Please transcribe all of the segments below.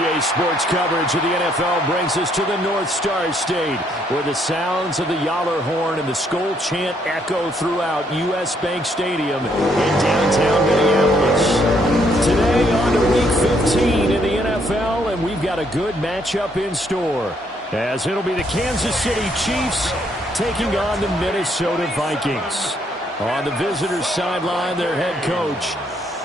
EA Sports coverage of the NFL brings us to the North Star State, where the sounds of the Yahler horn and the Skol chant echo throughout U.S. Bank Stadium in downtown Minneapolis. Today on to Week 15 in the NFL, and we've got a good matchup in store, as it'll be the Kansas City Chiefs taking on the Minnesota Vikings. On the visitors' sideline, their head coach.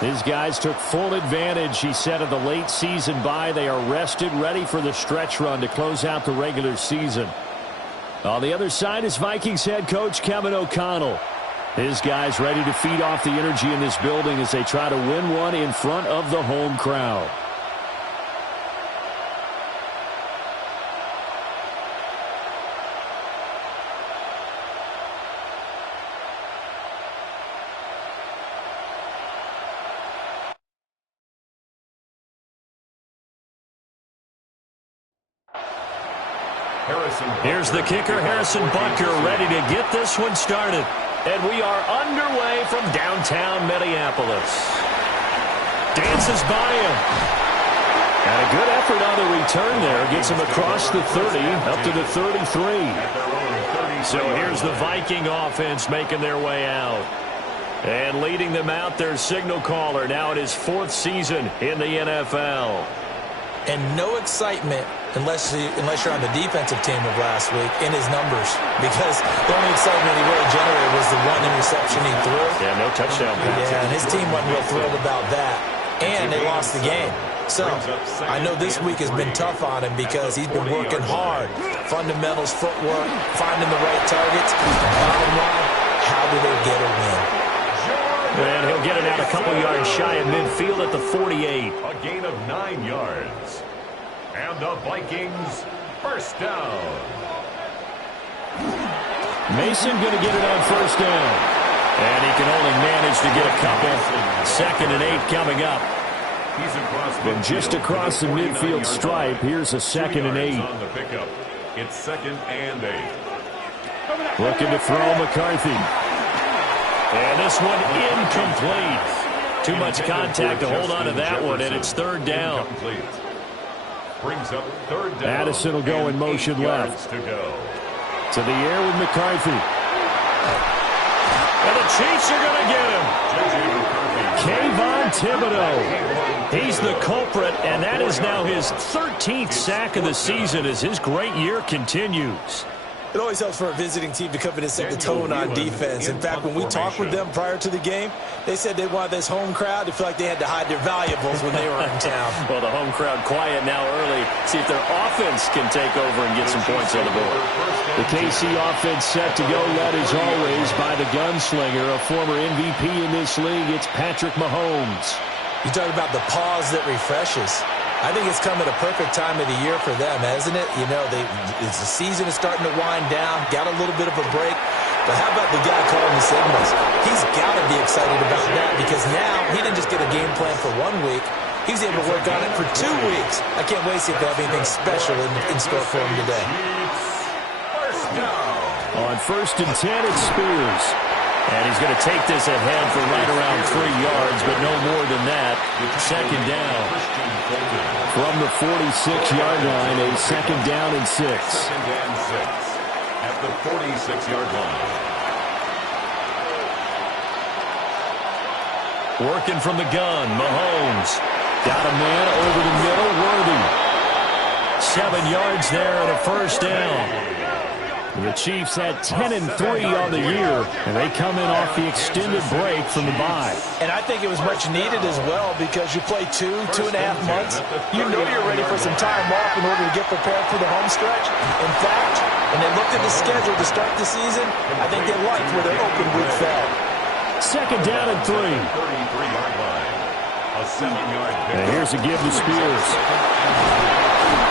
His guys took full advantage, he said, of the late season bye. They are rested, ready for the stretch run to close out the regular season. On the other side is Vikings head coach Kevin O'Connell. His guys ready to feed off the energy in this building as they try to win one in front of the home crowd. Here's the kicker, Harrison Butker, ready to get this one started. And we are underway from downtown Minneapolis. Dances by him. And a good effort on the return there. Gets him across the 30, up to the 33. So here's the Viking offense making their way out. And leading them out, their signal caller, now in his 4th season in the NFL. And no excitement unless you're on the defensive team of last week in his numbers, because the only excitement he really generated was the one interception he threw. Yeah, no touchdown pass. Yeah, and his team wasn't real thrilled about that. And they lost the game. So I know this week has been tough on him because he's been working hard. Fundamentals, footwork, finding the right targets. Bottom line, how do they get a win? And he'll get it out a couple yards shy of midfield at the 48. A gain of 9 yards. And the Vikings first down. Mason going to get it on first down. And he can only manage to get a couple. 2nd and 8 coming up. From just across the midfield stripe, here's a 2nd and 8. On the pickup. It's 2nd and 8. Looking to throw McCarthy. And this one incomplete. Too much contact to hold on to that one, and it's 3rd down. Brings up 3rd down. Addison will go in motion left. To go. To the air with McCarthy. And the Chiefs are going to get him. Kayvon Thibodeaux. He's the culprit, and that is now his 13th sack of the season as his great year continues. It always helps for a visiting team to come in and set the tone on defense. In fact, when we talked with them prior to the game, they said they wanted this home crowd to feel like they had to hide their valuables when they were in town. Well, the home crowd quiet now early. See if their offense can take over and get some points on the board. The KC offense set to go, led as always by the gunslinger, a former MVP in this league. It's Patrick Mahomes. You talk about the pause that refreshes. I think it's come at a perfect time of the year for them, hasn't it? You know, the season is starting to wind down, got a little bit of a break. But how about the guy calling the signals? He's got to be excited about that because now he didn't just get a game plan for 1 week. He's able to work on it for 2 weeks. I can't wait to see if they have anything special in store for him today. On 1st and 10, it's Spears. And he's going to take this ahead for right around 3 yards, but no more than that. 2nd down. From the 46-yard line, a 2nd down and 6. 2nd and 6 at the 46-yard line. Working from the gun, Mahomes. Got a man over the middle, Worthy. 7 yards there and a 1st down. The Chiefs had 10-3 on the year, and they come in off the extended break from the bye. And I think it was much needed as well because you play 2.5 months. You know you're ready for some time off in order to get prepared for the home stretch. In fact, when they looked at the schedule to start the season, I think they liked where their open week fell. 2nd down and 3. 33-yard line. A 7-yard pick. And here's a give to Spears.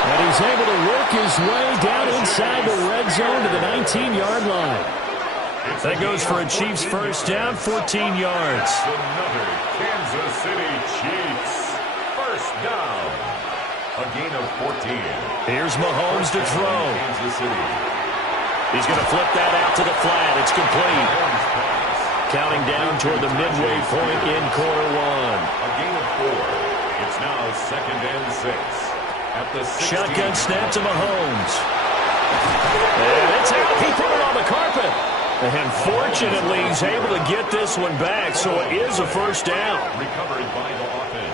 And he's able to work his way down inside the red zone to the 19-yard line. That goes for a Chiefs first down, 14 yards. Another Kansas City Chiefs first down. A gain of 14. Here's Mahomes to throw. Kansas City. He's going to flip that out to the flat. It's complete. Counting down toward the midway point in quarter 1. A gain of 4. It's now 2nd and 6. Shotgun snap to Mahomes. And it's out. He put it on the carpet. And fortunately, he's able to get this one back, so it is a first down. Recovered by the offense.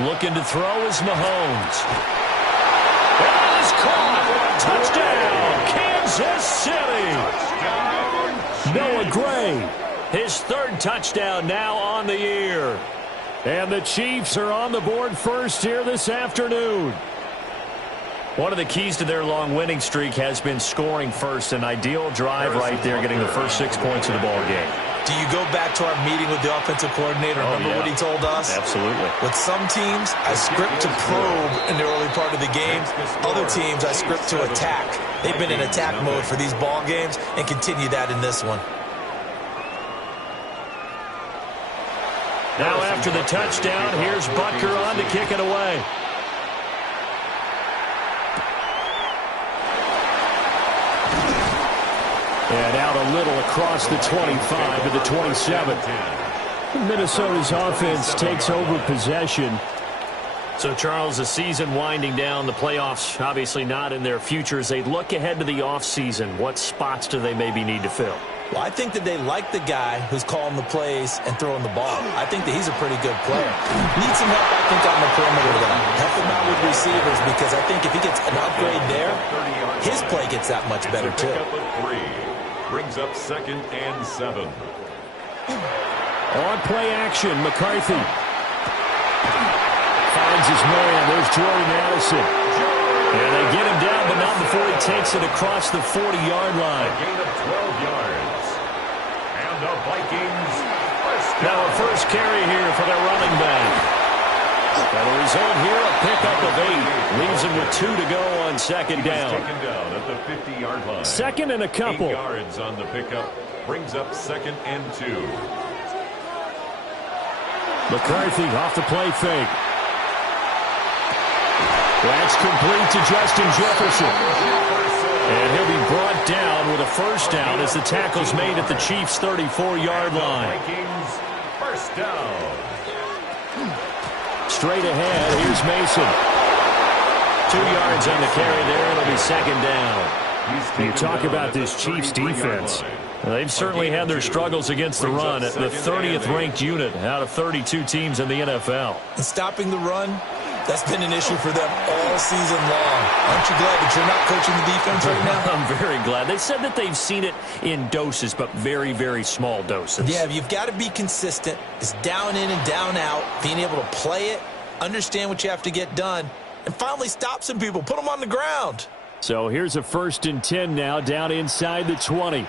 Looking to throw is Mahomes. That is caught. Touchdown, Kansas City. Noah Gray, his third touchdown now on the year. And the Chiefs are on the board first here this afternoon. One of the keys to their long winning streak has been scoring first. An ideal drive right there, getting the first 6 points of the ball game. Do you go back to our meeting with the offensive coordinator? Remember what he told us? Absolutely. With some teams, I script to probe in the early part of the game. Other teams, I script to attack. They've been in attack mode for these ball games and continue that in this one. Now after the touchdown, here's Butker on to kick it away. And out a little across the 25 to the 27. Minnesota's offense takes over possession. So, Charles, the season winding down, the playoffs obviously not in their future. As they look ahead to the offseason, what spots do they maybe need to fill? Well, I think that they like the guy who's calling the plays and throwing the ball. I think that he's a pretty good player. Needs some help, I think, on the perimeter, though. Help him out with receivers, because I think if he gets an upgrade there, his play gets that much better, too. Brings up 2nd and 7. On play action, McCarthy finds his man. There's Jordan Addison. And they get him down, but not before he takes it across the 40-yard line. A gain of 12 yards. And the Vikings first down. Now a first carry here for their running back. And the result here, a pickup of 8. Leaves him with 2 to go on second down. Taken down at the 50-yard line. Second and a couple. 8 yards on the pickup. Brings up 2nd and 2. McCarthy off the play fake. That's complete to Justin Jefferson. And he'll be brought down with a first down as the tackle's made at the Chiefs' 34-yard line. Vikings first down. Straight ahead, here's Mason. 2 yards on the carry there. It'll be second down. You talk about this Chiefs defense. They've certainly had their struggles against the run. At the 30th ranked unit out of 32 teams in the NFL. And stopping the run, that's been an issue for them all season long. Aren't you glad that you're not coaching the defense right now? I'm very glad. They said that they've seen it in doses, but very, very small doses. Yeah, you've got to be consistent. It's down in and down out, being able to play it, understand what you have to get done, and finally stop some people, put them on the ground. So here's a 1st and 10 now, down inside the 20.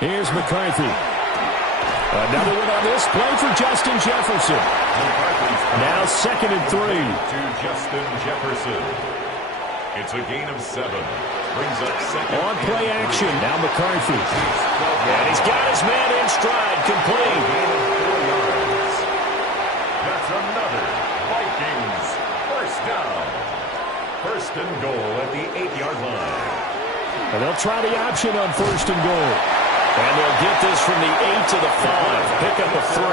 Here's McCarthy. Another one on this play for Justin Jefferson. Now 2nd and 3. To Justin Jefferson. It's a gain of 7. Brings up 2nd. On play action. Now McCarthy. And he's got his man in stride, complete. Gain of 4 yards. That's another Vikings first down. 1st and goal at the 8-yard line. And they'll try the option on 1st and goal. And they'll get this from the 8 to the 5. Pick up a 3.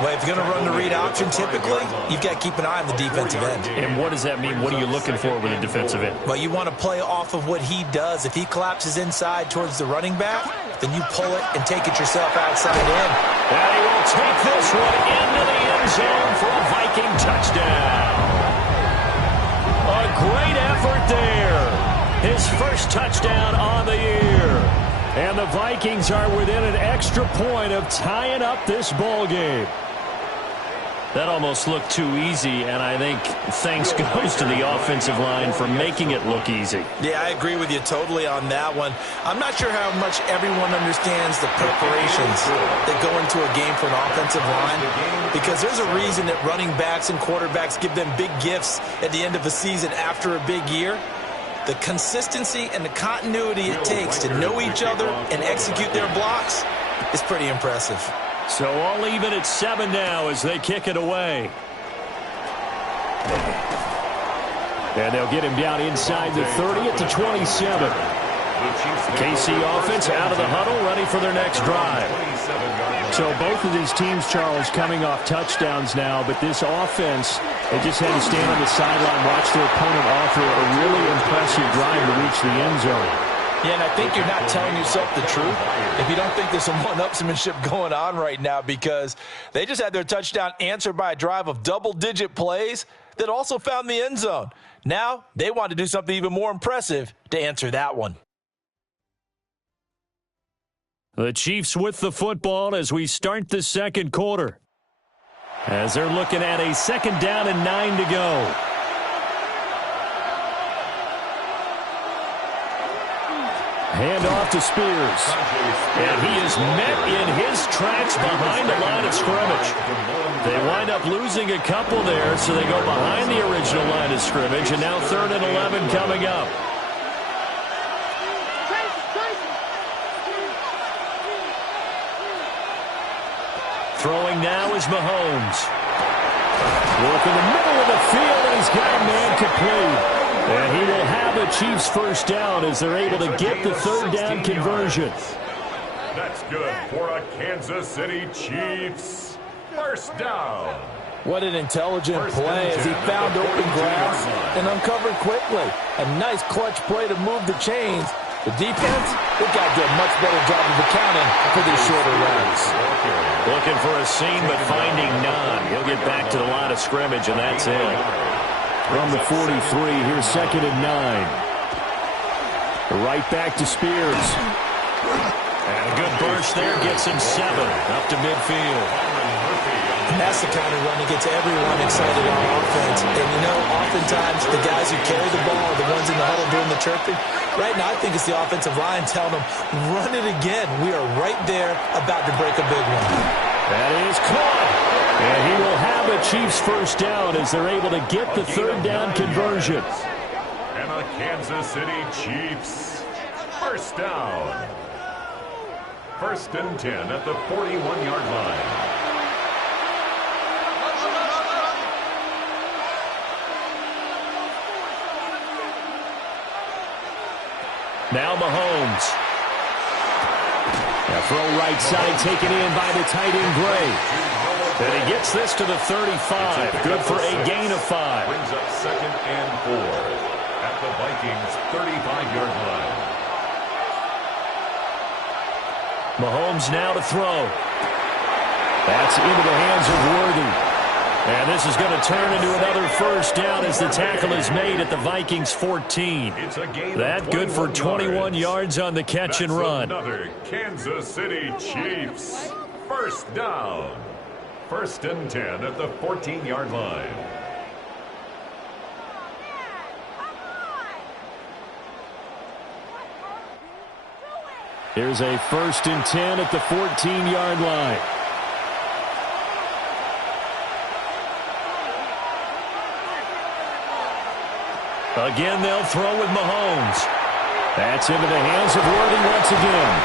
Well, if you're going to run the read option, typically, you've got to keep an eye on the defensive end. And what does that mean? What are you looking for with a defensive end? Well, you want to play off of what he does. If he collapses inside towards the running back, then you pull it and take it yourself outside in. And he will take this one into the end zone for a Viking touchdown. A great effort there. His first touchdown on the year. And the Vikings are within an extra point of tying up this ball game. That almost looked too easy, and I think thanks goes to the offensive line for making it look easy. Yeah, I agree with you totally on that one. I'm not sure how much everyone understands the preparations that go into a game for an offensive line, because there's a reason that running backs and quarterbacks give them big gifts at the end of a season after a big year. The consistency and the continuity it takes to know each other and execute their blocks is pretty impressive. So all even at 7 now as they kick it away. And they'll get him down inside the 30 at the 27. KC offense out of the huddle, ready for their next drive. So both of these teams, Charles, coming off touchdowns now, but this offense, they just had to stand on the sideline, watch their opponent offer a really impressive drive to reach the end zone. Yeah, and I think you're not telling yourself the truth if you don't think there's some one-upsmanship going on right now, because they just had their touchdown answered by a drive of double-digit plays that also found the end zone. Now they want to do something even more impressive to answer that one. The Chiefs with the football as we start the second quarter. As they're looking at a 2nd down and 9 to go. Hand off to Spears. And he is met in his tracks behind the line of scrimmage. They wind up losing a couple there, so they go behind the original line of scrimmage, and now 3rd and 11 coming up. Throwing now is Mahomes. Work in the middle of the field, and he's got a man complete. And he will have a Chiefs first down as they're able to get the 3rd down conversion. That's good for a Kansas City Chiefs first down. What an intelligent play as he found open grass and uncovered quickly. A nice clutch play to move the chains. The defense, they've got to do a much better job of accounting for these shorter runs. Looking for a seam, but finding none. He'll get back to the line of scrimmage, and that's it. From the 43, here's 2nd and 9. Right back to Spears. And a good burst there gets him 7 up to midfield. And that's the kind of run that gets everyone excited on offense. And, you know, oftentimes the guys who carry the ball are the ones in the huddle doing the chirping. Right now, I think it's the offensive line telling them, run it again. We are right there about to break a big one. That is caught. And he will have a Chiefs first down as they're able to get the 3rd down conversion. And a Kansas City Chiefs first down. 1st and 10 at the 41-yard line. Now Mahomes. A throw right side taken in by the tight end Gray. And he gets this to the 35. Good for a gain of 5. Brings up 2nd and 4 at the Vikings 35-yard line. Mahomes now to throw. That's into the hands of Worthy. And this is going to turn into another first down as the tackle is made at the Vikings 14. That good for 21 yards on the catch and run. Another Kansas City Chiefs first down. 1st and 10 at the 14-yard line. Here's a 1st and 10 at the 14-yard line. Again, they'll throw with Mahomes. That's into the hands of Worthy once again.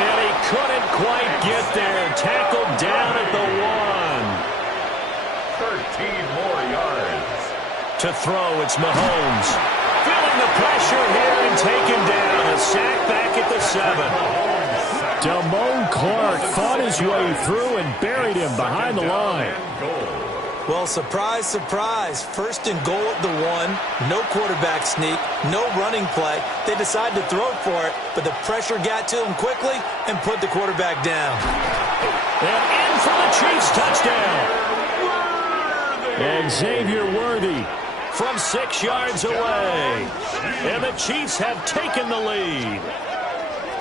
And he couldn't quite get there. Tackled down at the 1. 13 more yards. To throw, it's Mahomes. Feeling the pressure here and taken down. A sack back at the 7. Damone Clark fought his way through and buried him behind the line. Well, surprise, surprise. 1st and goal at the 1. No quarterback sneak. No running play. They decided to throw for it, but the pressure got to him quickly and put the quarterback down. And in for the Chiefs touchdown. And Xavier Worthy from 6 yards away. And the Chiefs have taken the lead.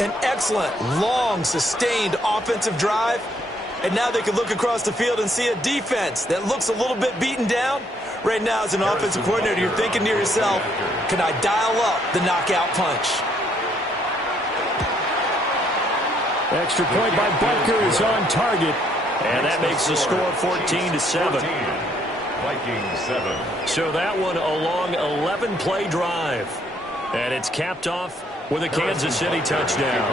An excellent, long, sustained offensive drive. And now they can look across the field and see a defense that looks a little bit beaten down. Right now, as an offensive coordinator, you're thinking to yourself, can I dial up the knockout punch? Extra point by Butker is on target. And that makes the score 14-7. Vikings 7. So that one a long 11-play drive. And it's capped off with a Kansas City touchdown.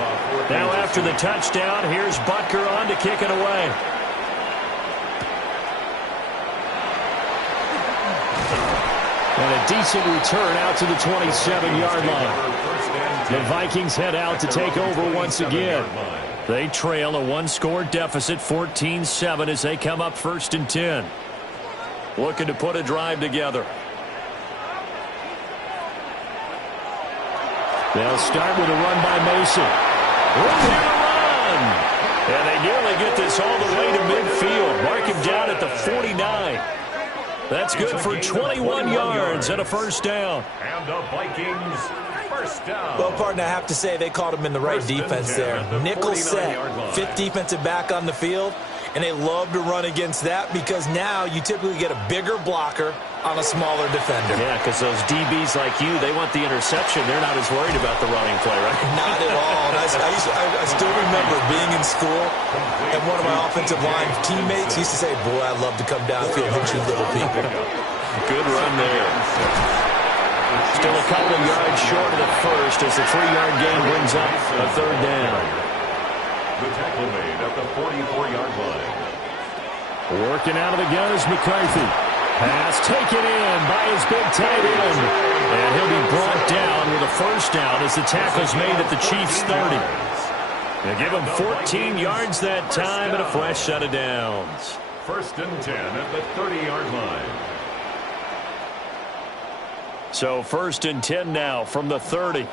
Now after the touchdown, here's Butker on to kick it away. And a decent return out to the 27-yard line. The Vikings head out to take over once again. They trail a one-score deficit, 14-7, as they come up 1st and 10. Looking to put a drive together. They'll start with a run by Mason. Room here to run. And they nearly get this all the way to midfield. Mark him down at the 49. That's good for 21 yards and a first down. And the Vikings, first down. Well, partner, I have to say they called him in the right defense there. Nickel set, 5th defensive back on the field. And they love to run against that because now you typically get a bigger blocker on a smaller defender. Yeah, because those DBs like you, they want the interception. They're not as worried about the running play, right? Not at all. And I still remember being in school, and one of my offensive line teammates used to say, boy, I love to come downfield and hit you little people. Good run there. Still a couple of yards short of the first as the 3-yard gain brings up a 3rd down. The tackle made at the 44-yard line. Working out of the gun is McCarthy. Pass taken in by his big tight end. And he'll be brought down with a first down as the tackle's made at the Chiefs' 30. They give him 14 yards that time and a fresh set of downs. 1st and 10 at the 30-yard line. So 1st and 10 now from the 30.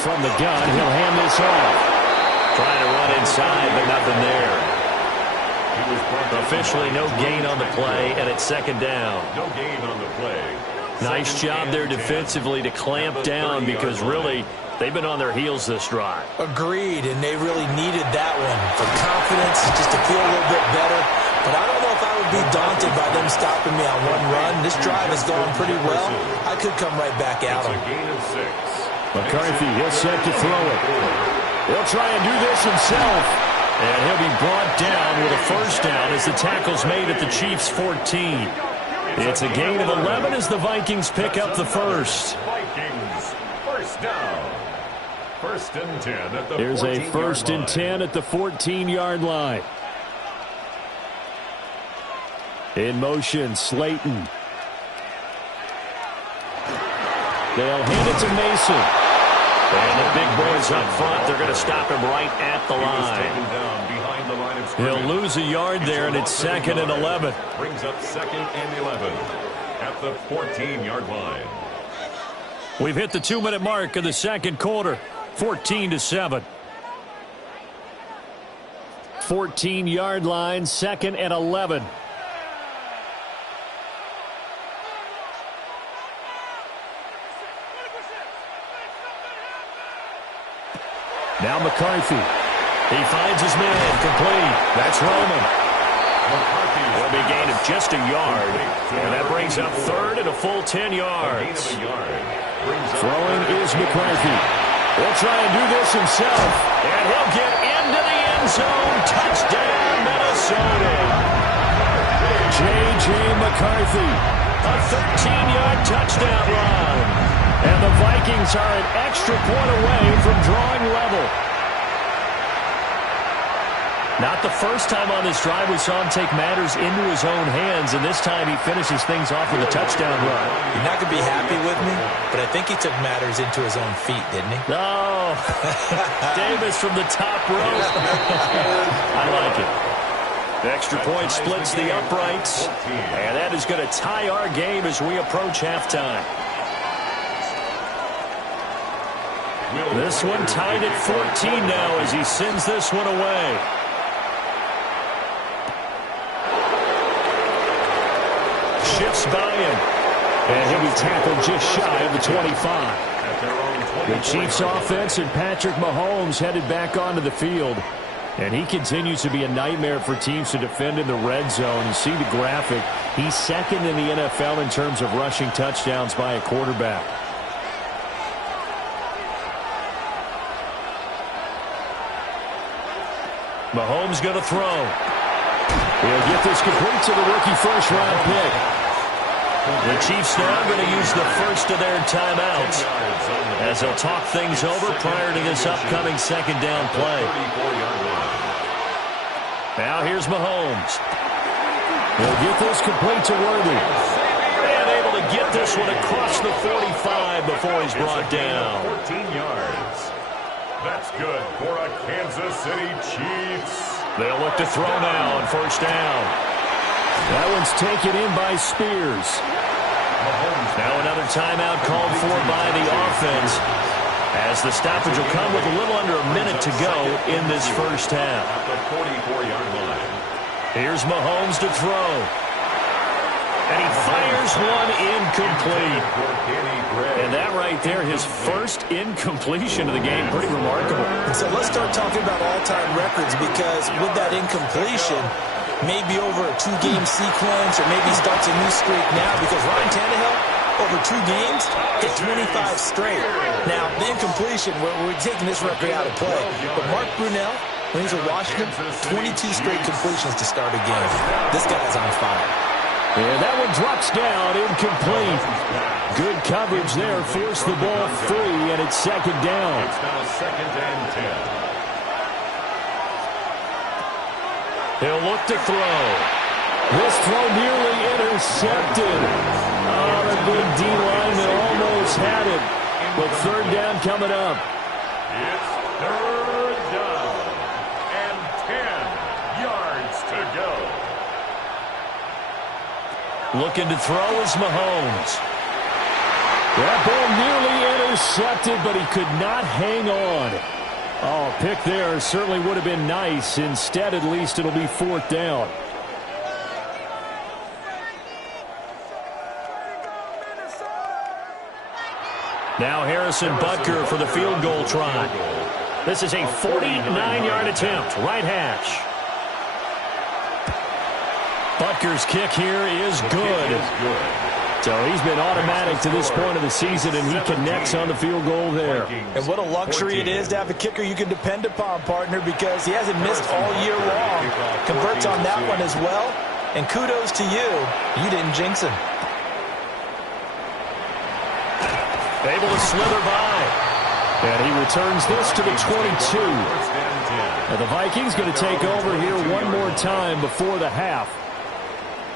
From the gun, he'll hand this off. Trying to run inside, but nothing there. Officially no gain on the play, and it's 2nd down. No gain on the play. Nice job there defensively to clamp down because really they've been on their heels this drive. Agreed, and they really needed that one for confidence, just to feel a little bit better. But I don't know if I would be daunted by them stopping me on one run. This drive has gone pretty well. I could come right back at them. It's a gain of 6. McCarthy, he'll set to throw it. He'll try and do this himself. And he'll be brought down with a first down as the tackle's made at the Chiefs' 14. It's a gain of 11 as the Vikings pick up the first. Vikings, first down. 1st and 10 at the 14-yard line. Here's a 1st and 10 at the 14-yard line. In motion, Slayton. They'll hand it to Mason. And the big boys up front, they're going to stop him right at the line. He'll lose a yard there, and it's 2nd and 11. Brings up 2nd and 11 at the 14-yard line. We've hit the 2-minute mark of the 2nd quarter, 14-7. 14-yard line, 2nd and 11. Now McCarthy. He finds his man complete. That's Roman. It'll be a gain of just a yard. And that brings up 3rd and a full 10 yards. Throwing is McCarthy. He'll try and do this himself. And he'll get into the end zone. Touchdown, Minnesota. J.J. McCarthy. A 13-yard touchdown run. And the Vikings are an extra point away from drawing level. Not the first time on this drive we saw him take matters into his own hands, and this time he finishes things off with a touchdown run. You're not going to be happy with me, but I think he took matters into his own feet, didn't he? No. Davis from the top row. I like it. The extra point splits the uprights, and that is going to tie our game as we approach halftime. This one tied at 14 now as he sends this one away. Shifts by him. And he'll be tackled just shy of the 25. The Chiefs offense and Patrick Mahomes headed back onto the field. And he continues to be a nightmare for teams to defend in the red zone. You see the graphic. He's 2nd in the NFL in terms of rushing touchdowns by a quarterback. Mahomes going to throw. He'll get this complete to the rookie first-round pick. The Chiefs now going to use the first of their timeouts as they'll talk things over prior to this upcoming 2nd down play. Now here's Mahomes. He'll get this complete to Worthy. And able to get this one across the 45 before he's brought down. 14 yards. That's good for a Kansas City Chiefs. They'll look to throw now on first down. That one's taken in by Spears. Now another timeout called for by the offense, as the stoppage will come with a little under a minute to go in this first half. At the 44-yard line. Here's Mahomes to throw. And he fires one incomplete. And that right there, his first incompletion of the game, pretty remarkable. So let's start talking about all-time records, because with that incompletion, maybe over a 2-game sequence, or maybe starts a new streak now, because Ryan Tannehill, over 2 games, hit 25 straight. Now, the incompletion, we're taking this record out of play. But Mark Brunell, when he's at Washington, 22 straight completions to start a game. This guy's on fire. And that one drops down, incomplete. Good coverage there, forced the ball free, and it's second down. It's now 2nd and 10. He'll look to throw. This throw nearly intercepted. Oh, the big D lineman almost had it. But third down coming up. It's 3rd down and 10 yards to go. Looking to throw is Mahomes. That ball nearly intercepted, but he could not hang on. Oh, pick there certainly would have been nice. Instead, at least it'll be 4th down. Now Harrison Butker for the field goal try. This is a 49-yard attempt, right hash. Butker's kick here is good. So he's been automatic to this point of the season, and he connects on the field goal there. And what a luxury it is to have a kicker you can depend upon, partner, because he hasn't missed all year long. Converts on that one as well. And kudos to you. You didn't jinx him. Able to slither by. And he returns this to the 22. And the Vikings going to take over here one more time before the half.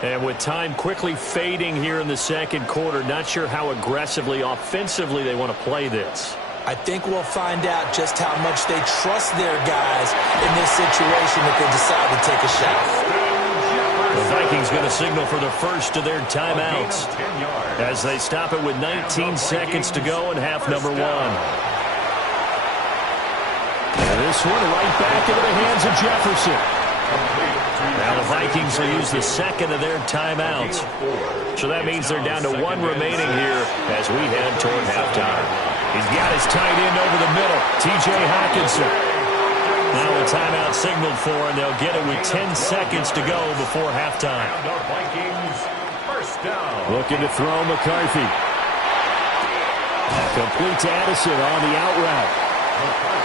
And with time quickly fading here in the second quarter, not sure how aggressively, offensively they want to play this. I think we'll find out just how much they trust their guys in this situation if they decide to take a shot. The Vikings going to signal for the first of their timeouts as they stop it with 19 seconds to go in half number 1. And this one right back into the hands of Jefferson. Now the Vikings will use the second of their timeouts. So that means they're down to 1 remaining here as we head toward halftime. He's got his tight end over the middle, T.J. Hockenson. Now a timeout signaled for, and they'll get it with 10 seconds to go before halftime. The Vikings, first down. Looking to throw McCarthy. Complete to Addison on the out route.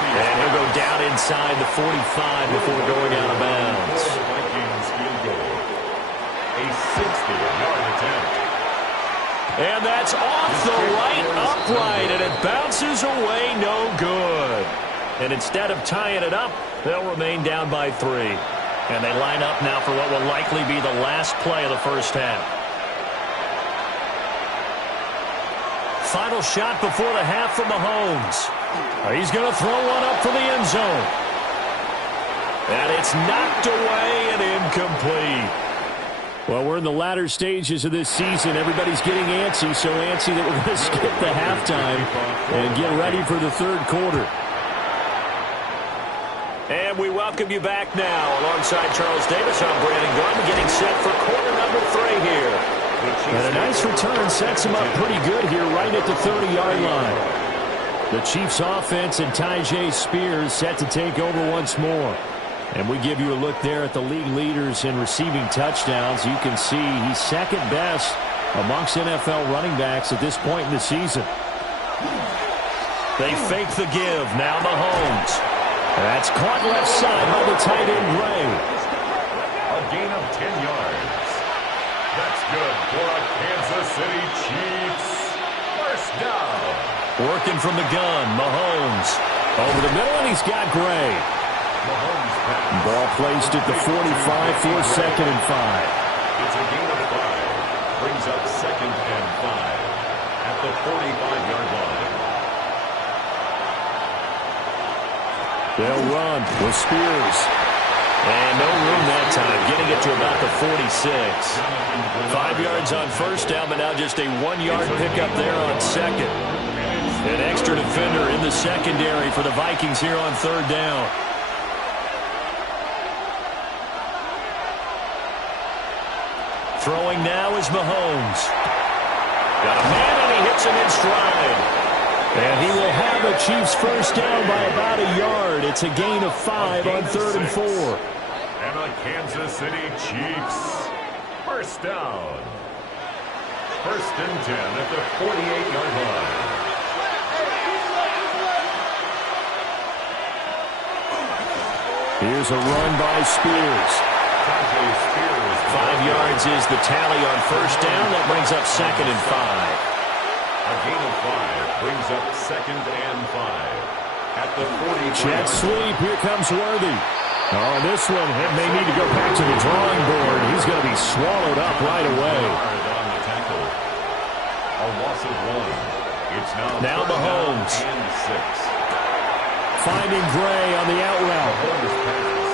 And he'll go down inside the 45 before going out of bounds. Vikings field goal. A 60-yard attempt. And that's off the right upright, and it bounces away no good. And instead of tying it up, they'll remain down by 3. And they line up now for what will likely be the last play of the first half. Final shot before the half from Mahomes. He's going to throw one up for the end zone. And it's knocked away and incomplete. Well, we're in the latter stages of this season. Everybody's getting antsy, so antsy that we're going to skip the halftime and get ready for the third quarter. And we welcome you back now. Alongside Charles Davis, I'm Brandon Gordon, getting set for quarter number 3 here. And a nice return sets him up pretty good here right at the 30-yard line. The Chiefs offense and Tyjae Spears set to take over once more. And we give you a look there at the league leaders in receiving touchdowns. You can see he's second best amongst NFL running backs at this point in the season. They fake the give. Now Mahomes. That's caught left side by the tight end Ray. A gain of 10 yards. That's good for a Kansas City Chiefs. First down. Working from the gun, Mahomes. Over the middle, and he's got Gray. Ball placed at the 45 for 2nd and 5. It's a gain of 5. Brings up 2nd and 5 at the 45-yard line. They'll run with Spears. And no room that time, getting it to about the 46. 5 yards on first down, but now just a 1-yard pickup there on second. An extra defender in the secondary for the Vikings here on third down. Throwing now is Mahomes. Got a man, and he hits him in stride. And he will have the Chiefs first down by about a yard. It's a gain of 5 on 3rd and 4. And the Kansas City Chiefs first down. 1st and 10 at the 48-yard line. Here's a run by Spears. 5 yards is the tally on first down. That brings up 2nd and 5. A gain of 5 brings up 2nd and 5 at the 40. Jet sweep. Here comes Worthy. Oh, and this one, it may need to go back to the drawing board. He's going to be swallowed up right away. On the tackle. A loss of 1. It's now Mahomes. And 6. Finding Gray on the out route.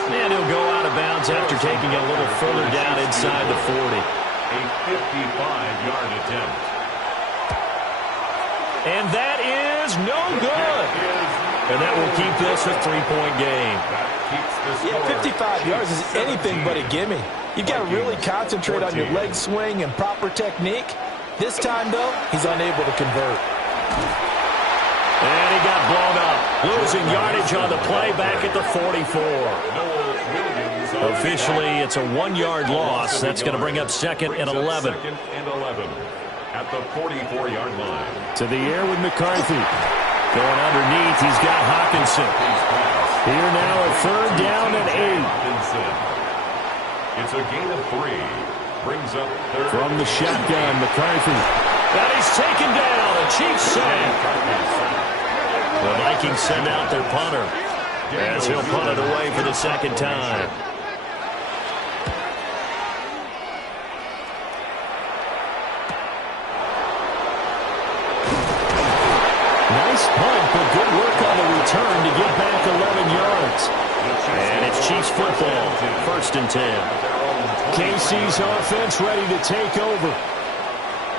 And he'll go out of bounds after taking it a little further down inside the 40. A 55-yard attempt. And that is no good. And that will keep this a 3-point game. Yeah, 55 yards is anything but a gimme. You've got to really concentrate on your leg swing and proper technique. This time, though, he's unable to convert. And he got blown up. Losing yardage on the play back at the 44. Officially, it's a 1-yard loss. That's going to bring up 2nd and 11. 2nd and 11 at the 44-yard line. To the air with McCarthy. Going underneath, he's got Hockenson. Here now at 3rd down and 8. It's a gain of 3. Brings up 3rd. From the shotgun, McCarthy. And he's taken down. A Chiefs sack. The Vikings send out their punter as he'll punt it away for the 2nd time. Nice punt, but good work on the return to get back 11 yards. And it's Chiefs football, 1st and 10. KC's offense ready to take over.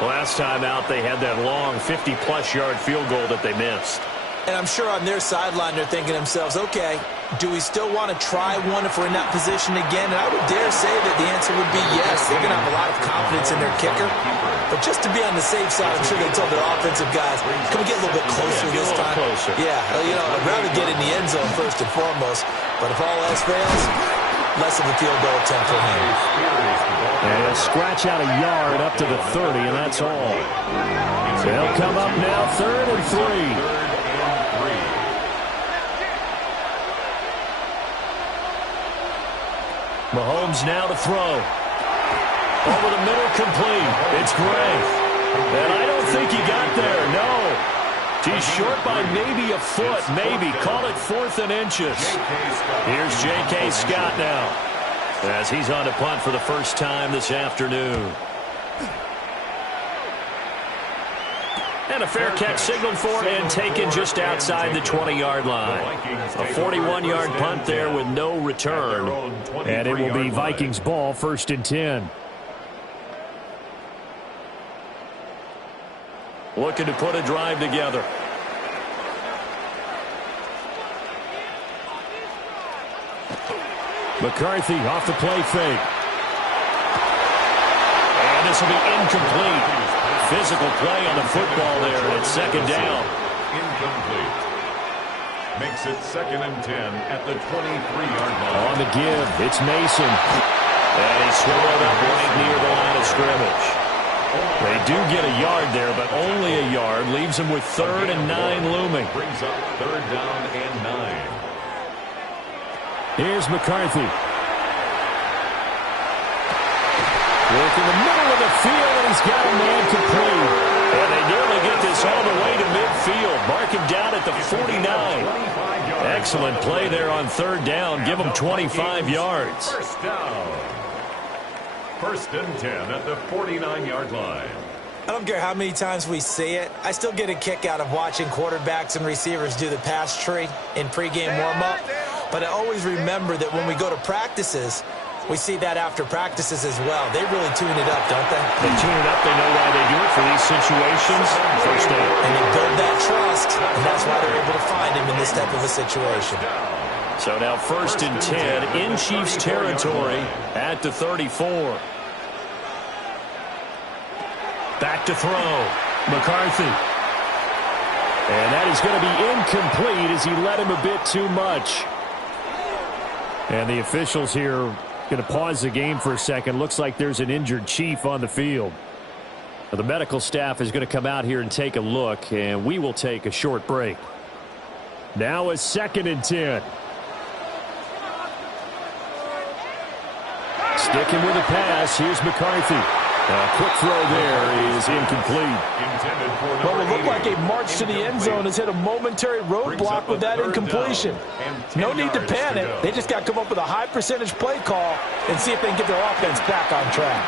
Last time out, they had that long 50-plus yard field goal that they missed. And I'm sure on their sideline they're thinking to themselves, okay, do we still want to try one if we're in that position again? And I would dare say that the answer would be yes. They're going to have a lot of confidence in their kicker. But just to be on the safe side, I'm sure they told their offensive guys, can we get a little bit closer this time? Yeah, you know, I'd rather get in the end zone first and foremost. But if all else fails, less of a field goal attempt for him. And he'll scratch out a yard up to the 30, and that's all. They'll come up now 3rd and 3. Mahomes now to throw. Over the middle, complete. It's Gray. And I don't think he got there, no. He's short by maybe a foot, maybe. Call it 4th and inches. Here's J.K. Scott now as he's on to punt for the first time this afternoon. And a fair catch signaled for and taken just outside the 20-yard line. A 41-yard punt there with no return. And it will be Vikings ball, 1st and 10. Looking to put a drive together. McCarthy off the play fake. And this will be incomplete. Physical play on the football there, and it's 2nd down. Incomplete. Makes it 2nd and 10 at the 23-yard line. On the give, it's Mason. And he's swallowed up right near the line of scrimmage. They do get a yard there, but only a yard. Leaves them with 3rd and 9 looming. Brings up 3rd down and 9. Here's McCarthy. Work in the middle of the field, and he's got a man complete. And they nearly get this all the way to midfield. Mark him down at the 49. Excellent play there on 3rd down. Give him 25 yards. First down. First and 10 at the 49-yard line. I don't care how many times we see it. I still get a kick out of watching quarterbacks and receivers do the pass tree in pregame warm-up. But I always remember that when we go to practices, we see that after practices as well. They really tune it up, don't they? They tune it up. They know why they do it for these situations. First down. And they build that trust, and that's why they're able to find him in this type of a situation. So now first and 10 in Chiefs territory at the 34. Back to throw. McCarthy. And that is going to be incomplete as he led him a bit too much. And the officials here going to pause the game for a second. Looks like there's an injured Chief on the field. The medical staff is going to come out here and take a look, and we will take a short break. Now a second and 10. Sticking with the pass. Here's McCarthy. Quick throw there is incomplete. Well, it looked like a march to the end zone has hit a momentary roadblock with that incompletion. No need to panic. They just got to come up with a high percentage play call and see if they can get their offense back on track.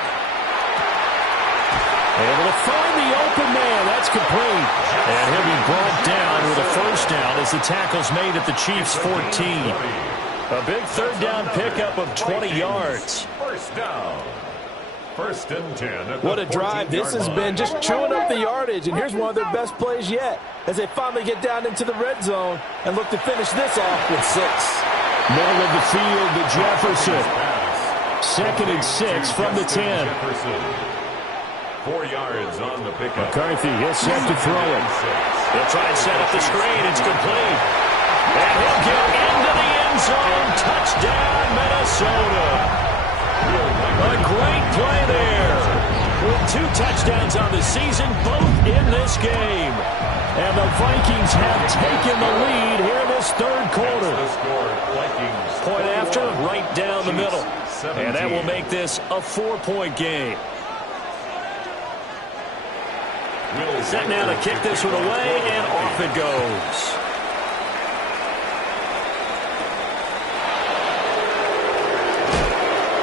Able to find the open man. That's complete. And he'll be brought down with a first down as the tackle's made at the Chiefs' 14. A big third down pickup of 20 yards. First down. First and 10. What a drive this has been, just chewing up the yardage. And here's one of their best plays yet as they finally get down into the red zone and look to finish this off with 6. Middle of the field to Jefferson. Second and 6 from the 10. 4 yards on the pickup. McCarthy, he'll set to throw it. He'll try and set up the screen. It's complete. And he'll get into the end zone. Touchdown, Minnesota. A great play there. With 2 touchdowns on the season, both in this game. And the Vikings have taken the lead here in this third quarter. Point after, right down the middle. And that will make this a 4-point game. Set now to kick this one away, and off it goes.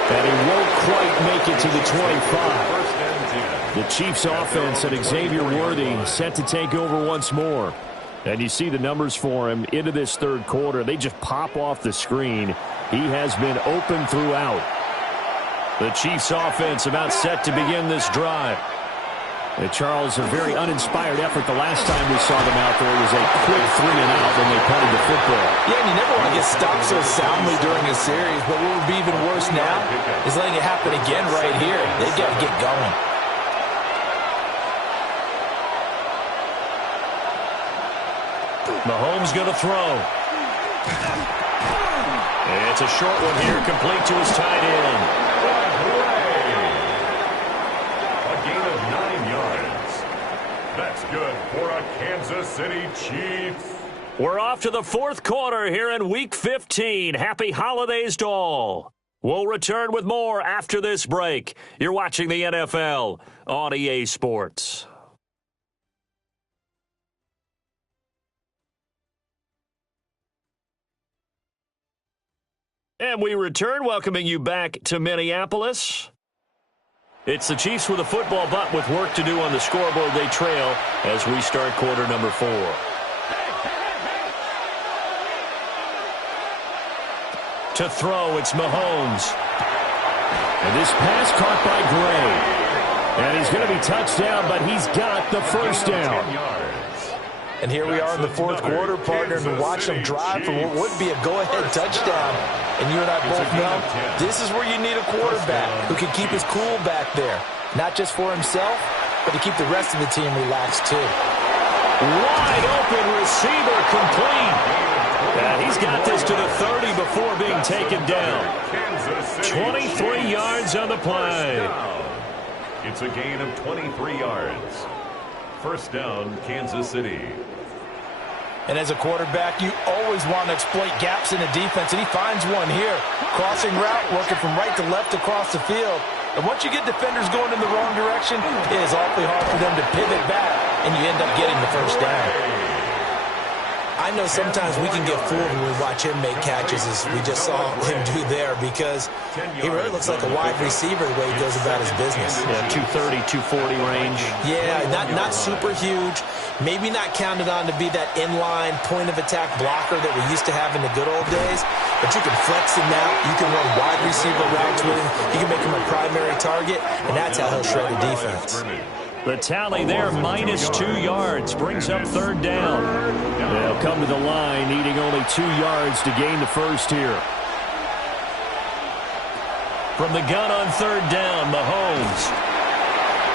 And he won't quite make it to the 25. The Chiefs offense and Xavier Worthy set to take over once more. And you see the numbers for him into this third quarter. They just pop off the screen. He has been open throughout. The Chiefs offense about set to begin this drive. And Charles, a very uninspired effort the last time we saw them out there. It was a quick 3-and-out when they punted the football. Yeah, and you never want to get stopped so soundly during a series, but what would be even worse now is letting it happen again right here. They've got to get going. Mahomes going to throw. It's a short one here, complete to his tight end. That's good for a Kansas City Chiefs. We're off to the fourth quarter here in Week 15. Happy holidays to all. We'll return with more after this break. You're watching the NFL on EA Sports. And we return, welcoming you back to Minneapolis. It's the Chiefs with a football, but with work to do on the scoreboard. They trail as we start quarter number 4. To throw, it's Mahomes. And this pass caught by Gray. And he's going to be touched down, but he's got the first down. And here we are in the fourth quarter, partner, and watch them drive for what would be a go-ahead touchdown. And you and I both know this is where you need a quarterback who can keep his cool back there. Not just for himself, but to keep the rest of the team relaxed too. Wide open receiver complete. And he's got this to the 30 before being taken down. 23 yards on the play. It's a gain of 23 yards. First down, Kansas City. And as a quarterback, you always want to exploit gaps in the defense, and he finds one here. Crossing route, working from right to left across the field. And once you get defenders going in the wrong direction, it is awfully hard for them to pivot back, and you end up getting the first down. I know sometimes we can get fooled when we watch him make catches, as we just saw him do there, because he really looks like a wide receiver the way he goes about his business. Yeah, 230, 240 range. Yeah, not super huge. Maybe not counted on to be that inline point-of-attack blocker that we used to have in the good old days, but you can flex him out. You can run wide receiver routes with him. You can make him a primary target, and that's how he'll shred a defense. The tally there, -2 yards, brings up third down. They'll come to the line, needing only 2 yards to gain the first here. From the gun on third down, Mahomes.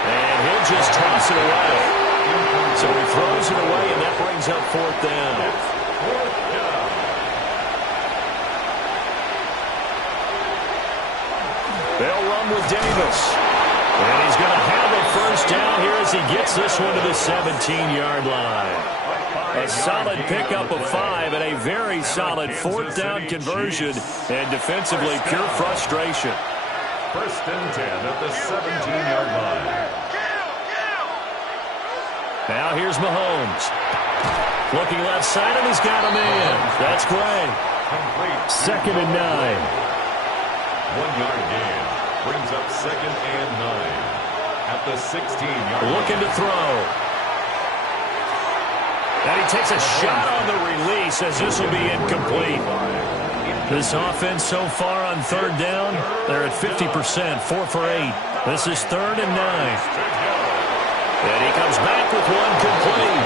And he'll just toss it away. So he throws it away, and that brings up fourth down. They'll run with Davis. And he's going to have a first down here as he gets this one to the 17-yard line. A solid pickup of 5 and a very solid fourth down conversion. And defensively, pure frustration. First and 10 at the 17-yard line. Now here's Mahomes. Looking left side, and he's got a man. That's Gray. Second and 9. 1 yard gain. Brings up second and 9 at the 16-yard line. Looking to throw. And he takes a shot on the release as this will be incomplete. This offense so far on third down, they're at 50%, 4 for 8. This is third and 9. And he comes back with one complete.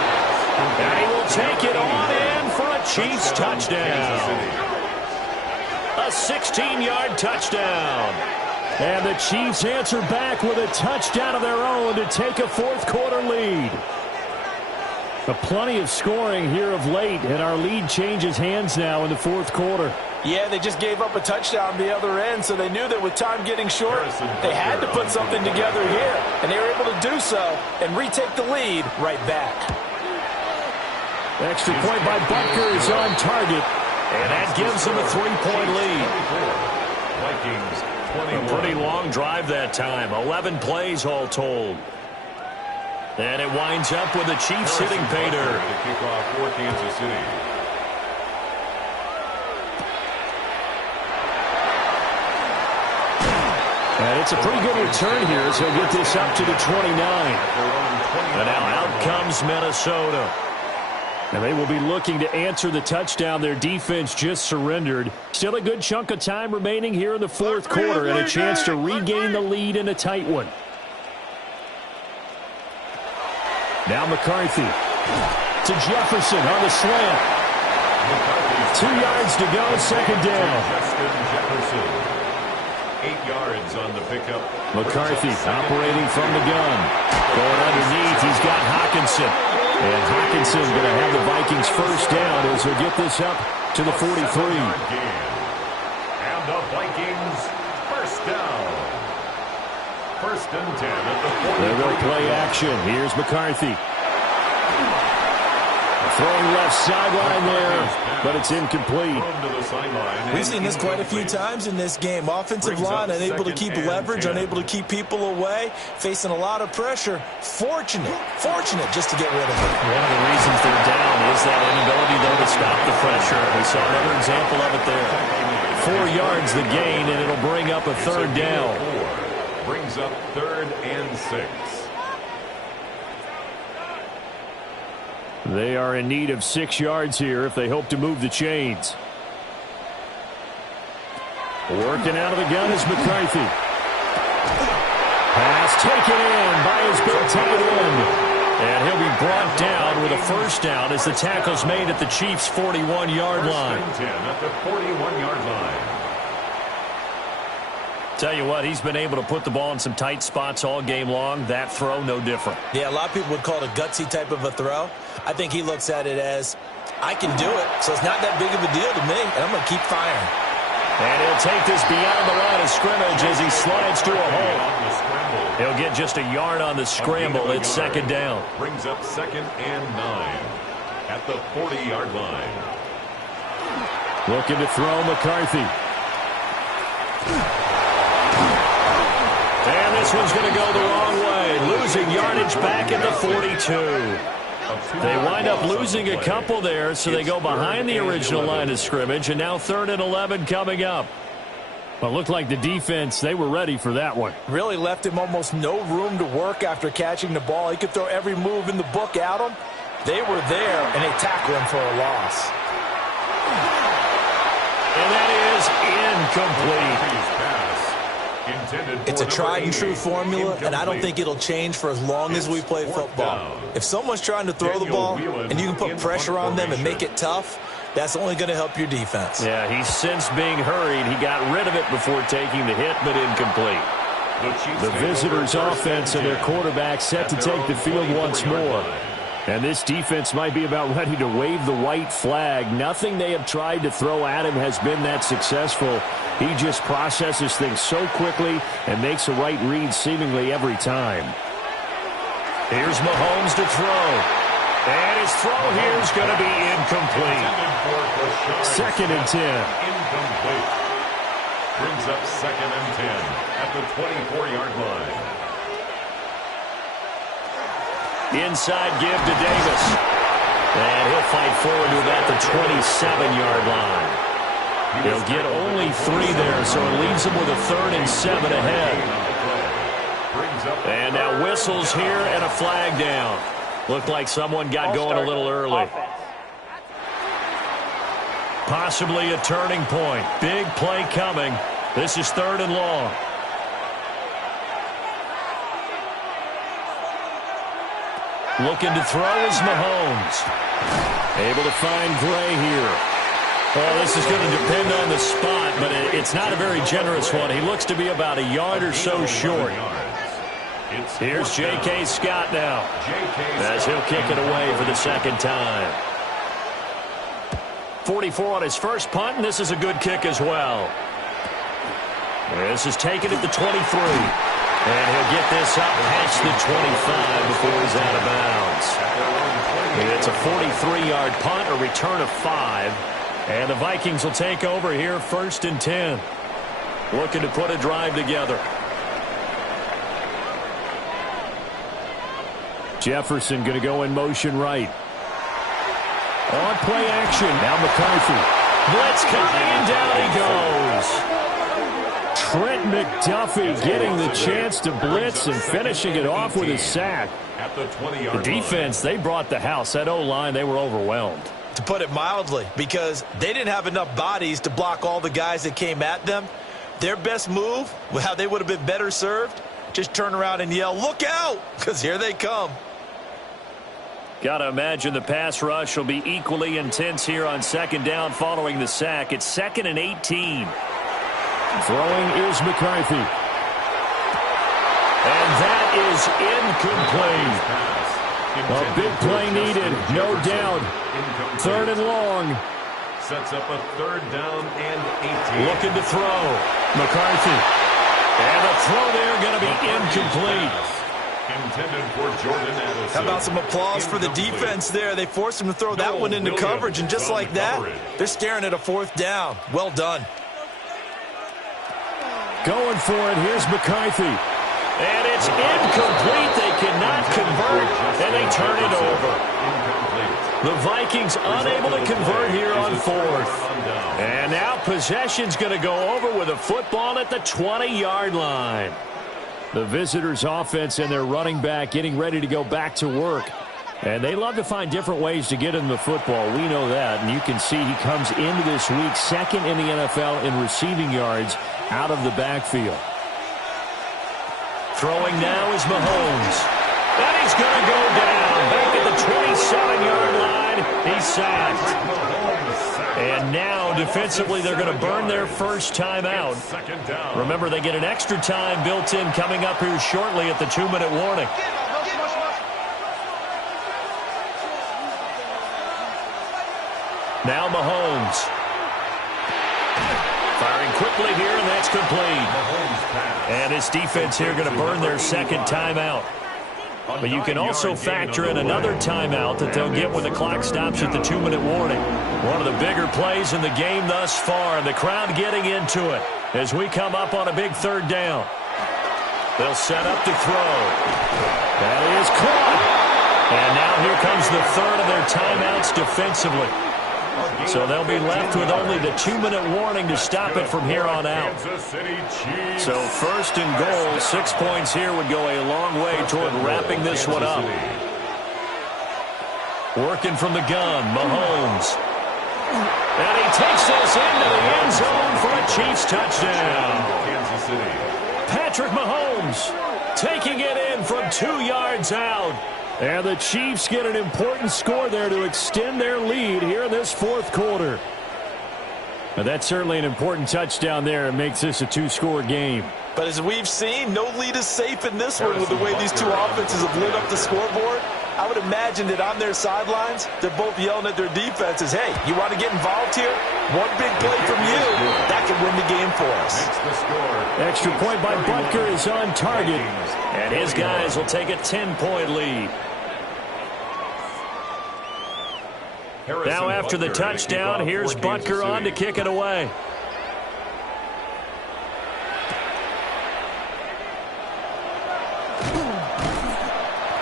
And he will take it on in for a Chiefs touchdown. A 16-yard touchdown. And the Chiefs answer back with a touchdown of their own to take a fourth-quarter lead. But plenty of scoring here of late, and our lead changes hands now in the fourth quarter. Yeah, they just gave up a touchdown the other end, so they knew that with time getting short, they had to put something together here. And they were able to do so and retake the lead right back. Extra point by Butker is on target. And that gives them a 3-point lead. Vikings. A pretty long drive that time. 11 plays all told. And it winds up with the Chiefs hitting pay dirt. To kick off for Kansas City. And it's a pretty good return here, so he'll get this up to the 29. And now out comes Minnesota. And they will be looking to answer the touchdown their defense just surrendered. Still a good chunk of time remaining here in the fourth quarter and a chance to regain the lead in a tight one. Now McCarthy to Jefferson on the slant. 2 yards to go, second down. Justin Jefferson. 8 yards on the pickup. McCarthy operating from the gun. Going underneath, he's got Hockenson. And Hawkinson's going to have the Vikings first down as he'll get this up to the 43. And the Vikings first down. First and 10 at the 43. There go play action. Here's McCarthy. Throwing left sideline there, but it's incomplete. We've seen this quite a few times in this game. Offensive line unable to keep leverage, unable to keep people away, facing a lot of pressure. Fortunate just to get rid of it. One of the reasons they're down is that inability, though, to stop the pressure. We saw another example of it there. 4 yards the gain, and it'll bring up a third down. Brings up third and 6. They are in need of 6 yards here if they hope to move the chains. Working out of the gun is McCarthy. Pass taken in by his big tight end. And he'll be brought down with a first down as the tackle's made at the Chiefs' 41-yard line. First and 10 at the 41-yard line. Tell you what, he's been able to put the ball in some tight spots all game long. That throw, no different. Yeah, a lot of people would call it a gutsy type of a throw. I think he looks at it as, I can do it, so it's not that big of a deal to me, and I'm going to keep firing. And he'll take this beyond the line of scrimmage as he slides to a hole. He'll get just a yard on the scramble. It's second down. Brings up second and 9 at the 40-yard line. Looking to throw McCarthy. And this one's going to go the wrong way. Losing yardage back at the 42. They wind up losing a couple there, so they go behind the original line of scrimmage, and now 3rd and 11 coming up. Well, it looked like the defense, they were ready for that one. Really left him almost no room to work after catching the ball. He could throw every move in the book at him. They were there, and they tackled him for a loss. And that is incomplete. It's a tried-and-true formula, and I don't think it'll change for as long as we play football. If someone's trying to throw the ball, and you can put pressure on them and make it tough, that's only going to help your defense. Yeah, he's since being hurried. He got rid of it before taking the hit, but incomplete. The visitors' offense and their quarterback set to take the field once more. And this defense might be about ready to wave the white flag. Nothing they have tried to throw at him has been that successful. He just processes things so quickly and makes the right read seemingly every time. Here's Mahomes to throw. And his throw here is going to be incomplete. 2nd and 10. Incomplete. Brings up 2nd and 10 at the 24-yard line. Inside give to Davis. And he'll fight forward to about the 27-yard line. He'll get only 3 there, so it leaves him with a 3rd and 7 ahead. And now whistles here and a flag down. Looked like someone got going a little early. Possibly a turning point. Big play coming. This is 3rd and long. Looking to throw is Mahomes. Able to find Gray here. Well, this is going to depend on the spot, but it's not a very generous one. He looks to be about a yard or so short. Here's J.K. Scott now, as he'll kick it away for the 2nd time. 44 on his first punt, and this is a good kick as well. This is taken at the 23. And he'll get this up past the 25 before he's out of bounds. It's a 43-yard punt, a return of 5. And the Vikings will take over here 1st and 10. Looking to put a drive together. Jefferson going to go in motion right. On play action. Now McCarthy. Blitz coming, and down he goes. Trent McDuffie getting the chance to blitz and finishing it off with a sack. The defense, they brought the house. That O-line, they were overwhelmed. To put it mildly, because they didn't have enough bodies to block all the guys that came at them. Their best move, how they would have been better served, just turn around and yell, "Look out!" because here they come. Got to imagine the pass rush will be equally intense here on 2nd down following the sack. It's 2nd and 18. Throwing is McCarthy. And that is incomplete. A big play needed, no doubt. 3rd and long. Sets up a 3rd down and 18. Looking to throw. McCarthy. And the throw there going to be incomplete. Intended for Jordan Addison. How about some applause for the defense there? They forced him to throw that one into coverage, and just like that, they're staring at a 4th down. Well done. Going for it. Here's McCarthy. And it's incomplete. They cannot convert, and they turn it over. The Vikings unable to convert here on 4th. And now possession's going to go over with a football at the 20-yard line. The visitors' offense and their running back getting ready to go back to work. And they love to find different ways to get in the football. We know that. And you can see he comes into this week 2nd in the NFL in receiving yards out of the backfield. Throwing now is Mahomes. And he's going to go down. Back at the 27-yard line. He's sacked. And now, defensively, they're going to burn their first time out. Remember, they get an extra time built in coming up here shortly at the 2-minute warning. Now Mahomes. Firing quickly here, and that's complete. And his defense here going to burn their 2nd timeout. But you can also factor in another timeout that they'll get when the clock stops at the 2-minute warning. One of the bigger plays in the game thus far, and the crowd getting into it as we come up on a big 3rd down. They'll set up to throw. That is caught. And now here comes the third of their timeouts defensively. So they'll be left with only the 2-minute warning to stop it from here on out. So first and goal, 6 points here would go a long way toward wrapping this one up. Working from the gun, Mahomes. And he takes this into the end zone for a Chiefs touchdown. Patrick Mahomes taking it in from 2 yards out. And the Chiefs get an important score there to extend their lead here in this fourth quarter. And that's certainly an important touchdown there. It makes this a 2-score game. But as we've seen, no lead is safe in this one with the way these two offenses have lit up the scoreboard. I would imagine that on their sidelines, they're both yelling at their defenses, hey, you want to get involved here? One big play from you, that could win the game for us. Extra point by Butker is on target. And his guys will take a 10-point lead. Now after the touchdown, here's Butker on to kick it away.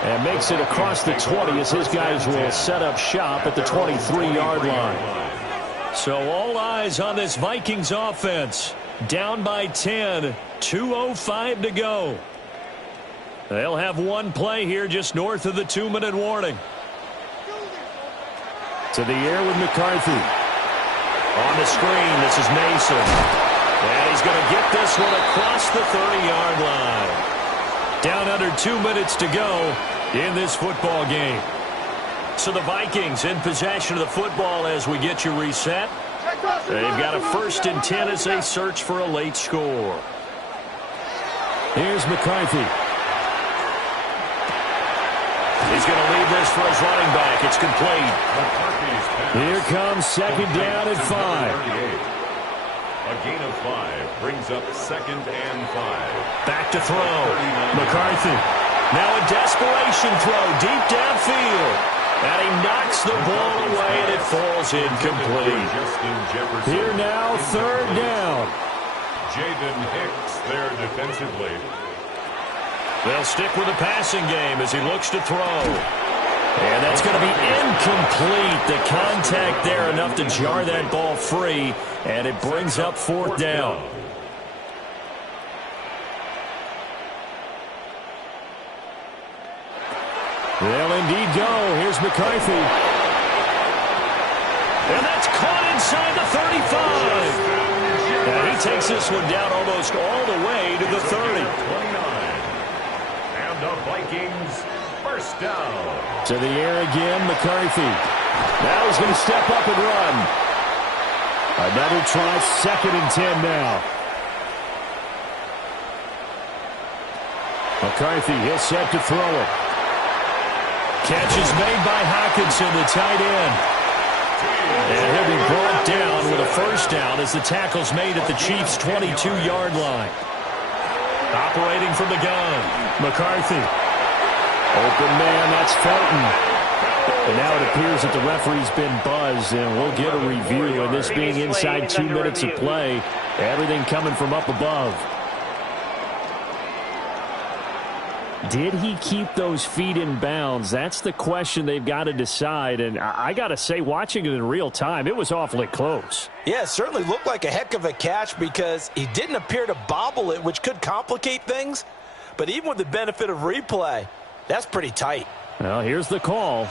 And makes it across the 20 as his guys will set up shop at the 23-yard line. So all eyes on this Vikings offense. Down by 10, 2:05 to go. They'll have one play here just north of the 2-minute warning. To the air with McCarthy. On the screen, this is Mason. And he's going to get this one across the 30-yard line. Down under 2 minutes to go in this football game. So the Vikings in possession of the football as we get you reset. They've got a 1st and 10 as they search for a late score. Here's McCarthy. He's going to leave this for his running back. It's complete. Here comes 2nd down and 5. A gain of 5 brings up 2nd and 5. Back to throw. McCarthy. Now a desperation throw deep downfield. And he knocks the ball away and it falls incomplete. Here now, 3rd down. Jaden Hicks there defensively. They'll stick with the passing game as he looks to throw. And that's going to be incomplete. The contact there enough to jar that ball free. And it brings up 4th down. They'll indeed go. Here's McCarthy. And that's caught inside the 35. And he takes this one down almost all the way to the 30. 29. And the Vikings first down. To the air again, McCarthy. Now he's going to step up and run. Another try, 2nd and 10 now. McCarthy, he'll set to throw it. Catch is made by Hockenson, the tight end. And he'll be brought down with a 1st down as the tackle's made at the Chiefs' 22-yard line. Operating from the gun, McCarthy. Open man, that's Felton. And now it appears that the referee's been buzzed, and we'll get a review. And this being inside 2 minutes of play, everything coming from up above. Did he keep those feet in bounds? That's the question they've got to decide. And I got to say, watching it in real time, it was awfully close. Yeah, it certainly looked like a heck of a catch because he didn't appear to bobble it, which could complicate things. But even with the benefit of replay, that's pretty tight. Well, here's the call.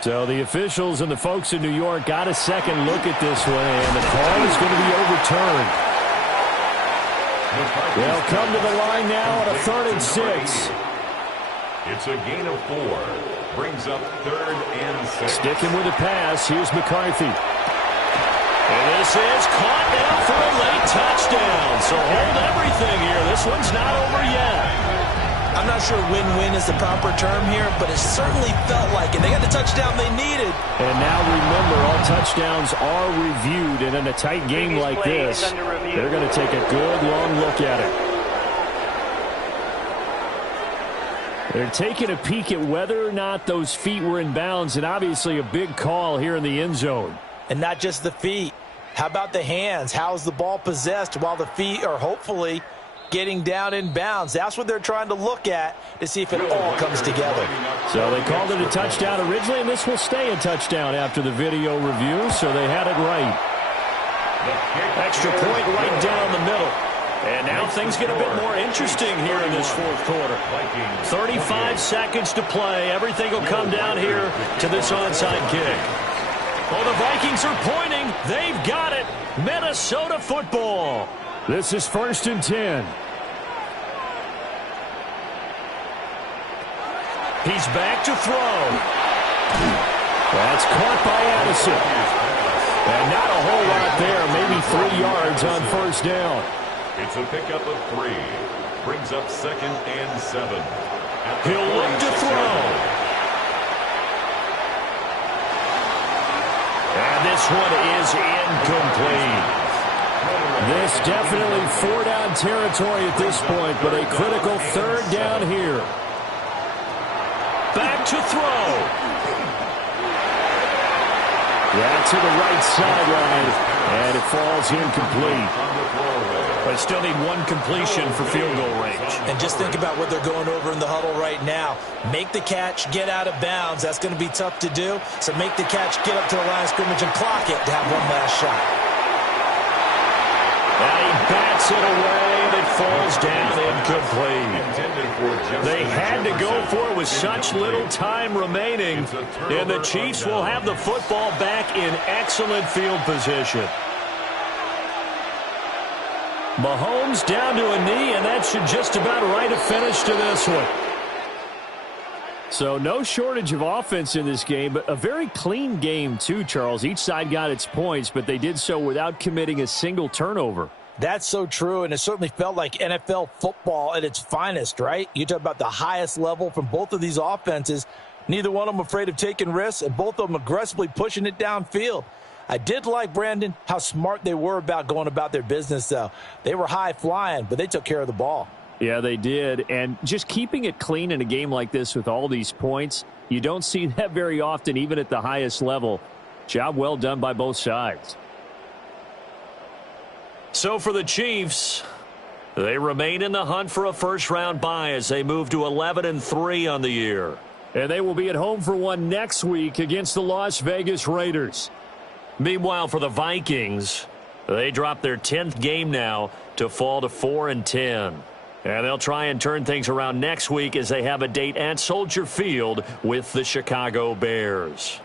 So the officials and the folks in New York got a second look at this one, and the call is going to be overturned. They'll come to the line now on a 3rd and 6. It's a gain of 4. Brings up 3rd and 6. Sticking with the pass. Here's McCarthy. And this is caught now for a late touchdown. So hold everything here. This one's not over yet. I'm not sure win-win is the proper term here, but it certainly felt like it. They got the touchdown they needed. And now remember, all touchdowns are reviewed, and in a tight game like this, they're going to take a good long look at it. They're taking a peek at whether or not those feet were in bounds, and obviously a big call here in the end zone. And not just the feet. How about the hands? How's the ball possessed while the feet are hopefully getting down in bounds. That's what they're trying to look at to see if it all comes together. So they called it a touchdown originally, and this will stay a touchdown after the video review, so they had it right. Extra point right down the middle. And now things get a bit more interesting here in this fourth quarter. 35 seconds to play. Everything will come down here to this onside kick. Oh, the Vikings are pointing. They've got it. Minnesota football. This is 1st and 10. He's back to throw. That's caught by Addison. And not a whole lot there. Maybe 3 yards on first down. It's a pickup of 3. Brings up 2nd and 7. He'll look to throw. And this one is incomplete. This definitely 4-down territory at this point, but a critical 3rd down here. Back to throw. Yeah, to the right sideline, and it falls incomplete. But still need 1 completion for field goal range. And just think about what they're going over in the huddle right now. Make the catch, get out of bounds. That's going to be tough to do. So make the catch, get up to the line of scrimmage, and clock it to have one last shot. And he bats it away, and it falls down incomplete. They had to go for it with such little time remaining. And the Chiefs will have the football back in excellent field position. Mahomes down to a knee, and that should just about write a finish to this one. So no shortage of offense in this game, but a very clean game too, Charles. Each side got its points, but they did so without committing a single turnover. That's so true, and it certainly felt like NFL football at its finest, right? You talk about the highest level from both of these offenses. Neither one of them afraid of taking risks, and both of them aggressively pushing it downfield. I did like, Brandon, how smart they were about going about their business, though. They were high-flying, but they took care of the ball. Yeah, they did. And just keeping it clean in a game like this with all these points, you don't see that very often, even at the highest level. Job well done by both sides. So for the Chiefs, they remain in the hunt for a first-round bye as they move to 11-3 on the year. And they will be at home for one next week against the Las Vegas Raiders. Meanwhile, for the Vikings, they drop their 10th game now to fall to 4-10. And they'll try and turn things around next week as they have a date at Soldier Field with the Chicago Bears.